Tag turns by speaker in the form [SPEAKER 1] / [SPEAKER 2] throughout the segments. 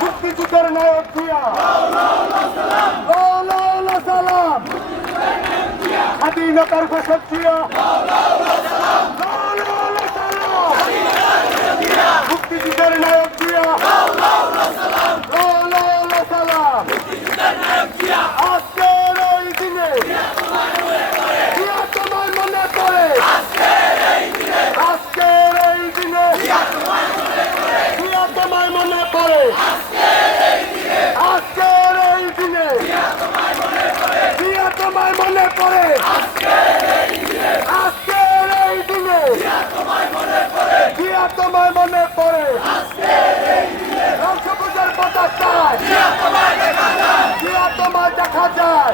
[SPEAKER 1] মুক্তিযুদ্ধের নায়ক জিয়া। সালাম স্বাধীনতার ঘোষক জিয়া মুক্তিযুদ্ধের নায়ক জিয়া লাউ লাউ লা সালাম আজকের এই দিনে জিয়া তোমার মনে পড়ে আজকের এই দিনে জিয়া তোমার মনে পড়ে আজকের এই দিনে জিয়া তোমার মনে পড়ে আজকের এই দিনে জিয়া তোমার মনে পড়ে। রংসবুজের পতাকায় জিয়া তোমার দেখা যায়।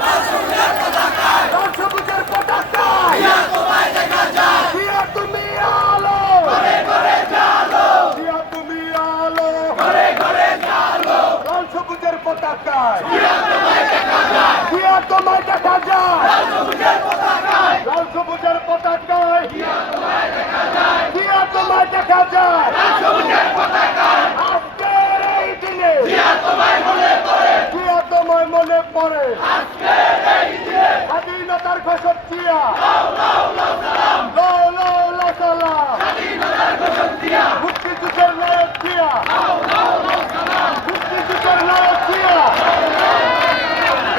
[SPEAKER 1] তুমি আলো। তুমি আলো। তোমায় দেখা যায় লাল সবুজের পতাকায় জিয়া তোমায় দেখা যায় আজকের এই দিনে জিয়া তোমায় পড়ে স্বাধীনতার ঘোষক দিয়া লাউ লা সালাম মুক্তিযুদ্ধের নায়ক জিয়া মুক্তিযুদ্ধের নায়ক জিয়া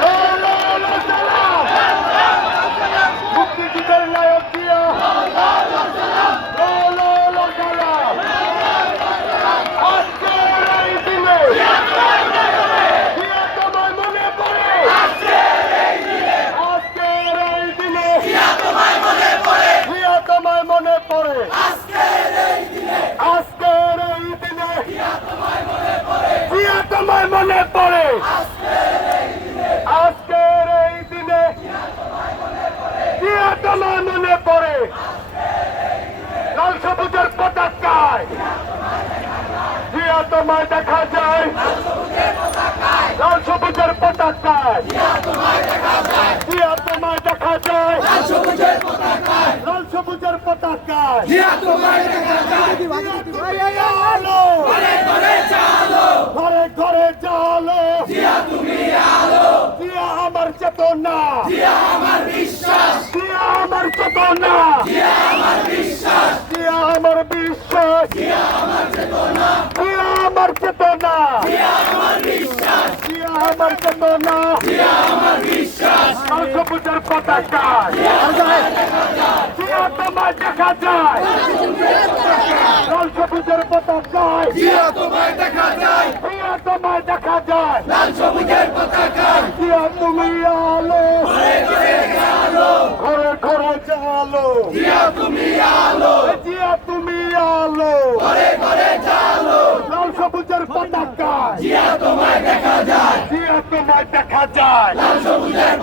[SPEAKER 1] লাউ লাউ লা সালাম মুক্তিযুদ্ধের নায়ক জিয়া লাউ লাউ লা সালাম আজকের এই দিনে জিয়া তোমায় মনে পড়ে আজকের এই দিনে জিয়া তোমায় মনে পড়ে আজকের এই দিনে জিয়া মনে আজকের এই দিনে জিয়া মনে পড়ে লাল সবুজের পতাকায় তোমায় দেখা যায় লাল সবুজের পতাকায় তোমায় দেখা যায় লাল সবুজের পতাকায়
[SPEAKER 2] তোমায় দেখা যায়
[SPEAKER 1] জিয়া তুমি আলো
[SPEAKER 2] ঘরে ঘরে চালো
[SPEAKER 1] ঘরে ঘরে জালো
[SPEAKER 2] জিয়া তুমি আলো
[SPEAKER 1] জিয়া আমার চেতনা
[SPEAKER 2] জিয়া আমার বিশ্বাস
[SPEAKER 1] জিয়া আমার চেতনা
[SPEAKER 2] জিয়া আমার বিশ্বাস
[SPEAKER 1] জিয়া আমার বিশ্বাস
[SPEAKER 2] জিয়া আমার চেতনা
[SPEAKER 1] জিয়া আমার চেতনা
[SPEAKER 2] জিয়া আমার বিশ্বাস
[SPEAKER 1] জিয়া আমার চেতনা
[SPEAKER 2] জিয়া আমার বিশ্বাস
[SPEAKER 1] সবুজের পতাকা জিয়া তোমায় দেখা যায় লাল সবুজের পতাকায়
[SPEAKER 2] জিয়া তোমায় দেখা যায়।
[SPEAKER 1] জিয়া তোমায় দেখা যায়।
[SPEAKER 2] লাল সবুজের পতাকায়
[SPEAKER 1] জিয়া তুমি আলো।
[SPEAKER 2] ঘরে ঘরে চালো
[SPEAKER 1] ঘরে ঘরে জালো
[SPEAKER 2] জিয়া তুমি আলো।
[SPEAKER 1] জিয়া তুমি আলো।
[SPEAKER 2] ঘরে ঘরে চালো
[SPEAKER 1] লাল সবুজের পতাকায়
[SPEAKER 2] জিয়া তোমায় দেখা যায়।
[SPEAKER 1] জিয়া তোমায় দেখা যায়।
[SPEAKER 2] লাল সবুজের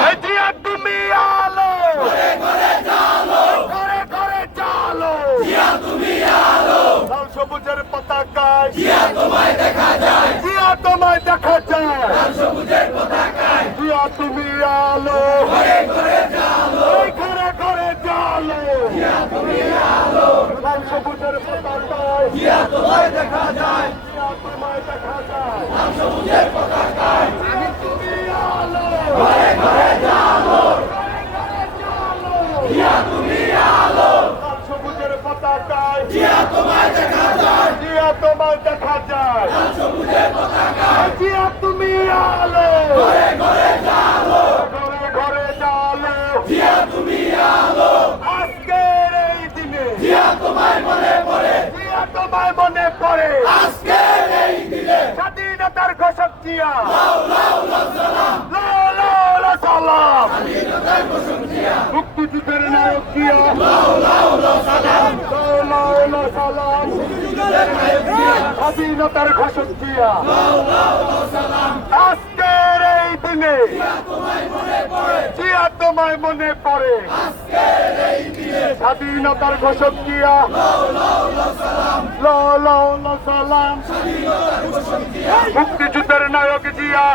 [SPEAKER 1] এই জিয়া তুমি আলো
[SPEAKER 2] ঘরে ঘরে চালো
[SPEAKER 1] ঘরে ঘরে জালো
[SPEAKER 2] জিয়া তুমি আলো
[SPEAKER 1] লাল সবুজের পতাকায়
[SPEAKER 2] জিয়া তোমায় দেখা যায়।
[SPEAKER 1] জিয়া তোমায় দেখা যায়।
[SPEAKER 2] লাল সবুজের পতাকায়।
[SPEAKER 1] জিয়া তুমি আলো
[SPEAKER 2] ঘরে ঘরে
[SPEAKER 1] জালো। ঘরে ঘরে জালো।
[SPEAKER 2] জিয়া তুমি আলো
[SPEAKER 1] লাল সবুজের পতাকায়।
[SPEAKER 2] জিয়া তোমায় দেখা যায়
[SPEAKER 1] জিয়া তোমায় দেখা যায়
[SPEAKER 2] লাল সবুজের পতাকায়
[SPEAKER 1] জিয়া তুমি আলো
[SPEAKER 2] ঘরে ঘরে চালো জিয়া তুমি আলো
[SPEAKER 1] লাল সবুজের পতাকায়
[SPEAKER 2] জিয়া তোমায় দেখা যায়
[SPEAKER 1] তোমায় দেখা যায়। তুমি আলো।
[SPEAKER 2] ঘরে ঘরে
[SPEAKER 1] জালো
[SPEAKER 2] জিয়া তুমি আলো
[SPEAKER 1] আজকের এই দিনে।
[SPEAKER 2] জিয়া তোমায় মনে পড়ে।
[SPEAKER 1] জিয়া তোমায় মনে পড়ে
[SPEAKER 2] আজকের এই দিনে
[SPEAKER 1] স্বাধীনতার ঘোষক জিয়া।
[SPEAKER 2] লাউ লাউ লাউ সালাম।
[SPEAKER 1] লাউ লাউ লা সালাম
[SPEAKER 2] স্বাধীনতার ঘোষক জিয়া
[SPEAKER 1] মুক্তিযুদ্ধের নায়ক জিয়া।
[SPEAKER 2] লাউ লাউ লাউ সালাম
[SPEAKER 1] লাউ লাউ লা সালাম
[SPEAKER 2] মুক্তিযুদ্ধের নায়ক জিয়া
[SPEAKER 1] স্বাধীনতার ঘোষক
[SPEAKER 2] সালাম
[SPEAKER 1] আজকের এই দিনে
[SPEAKER 2] জিয়া তোমায় মনে পড়ে।
[SPEAKER 1] স্বাধীনতার ঘোষক
[SPEAKER 2] লাউ সালাম।
[SPEAKER 1] মুক্তিযুদ্ধের নায়ক জিয়া।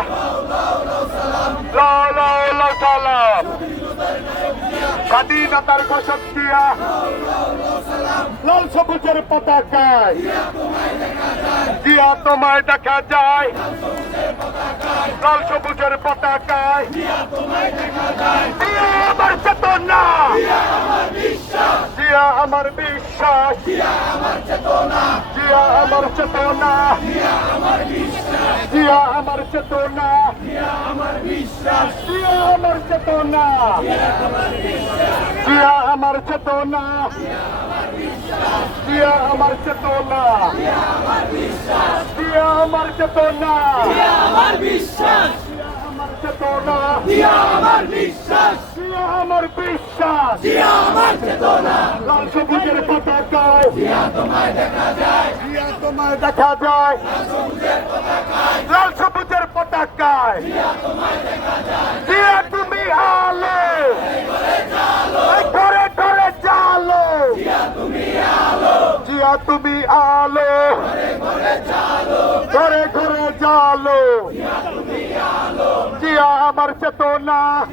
[SPEAKER 2] সালাম।
[SPEAKER 1] স্বাধীনতার ঘোষক দিয়া। লাল সবুজের পতাকায় দিয়া তোমায় দেখা যায়। লাল সবুজের পতাকায়। দিয়া আমার চেতনা। বিশ্বাস দিয়া আমার চেতনা দিয়া আমার চেতনা। দিয়া আমার চেতনা। দিয়া আমার বিশ্বাস দিয়া আমার চেতনা। দিয়া আমার চেতনা। দিয়া আমার চেতনা। দিয়া আমার চেতনা।
[SPEAKER 2] আমার বিশ্বাস।
[SPEAKER 1] আমার চেতনা।
[SPEAKER 2] দিয়া আমার বিশ্বাস।
[SPEAKER 1] দিয়া আমার বিশ্বাস।
[SPEAKER 2] দিয়া আমার চেতনা।
[SPEAKER 1] লাল সবুজের পতাকায়।
[SPEAKER 2] দিয়া তোমায় দেখা যায়।
[SPEAKER 1] দিয়া তোমায় দেখা যায়। লাল সবুজের পতাকায়। দিয়া তুমি আলো এই ঘরে ঘরে জালো দিয়া তুমি আলো। ঘরে ঘরে জালো। জিয়া আমার চেতনা।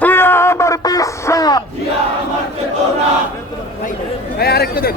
[SPEAKER 1] জিয়া আমার বিশ্বাস।
[SPEAKER 3] আরেকটু দেন।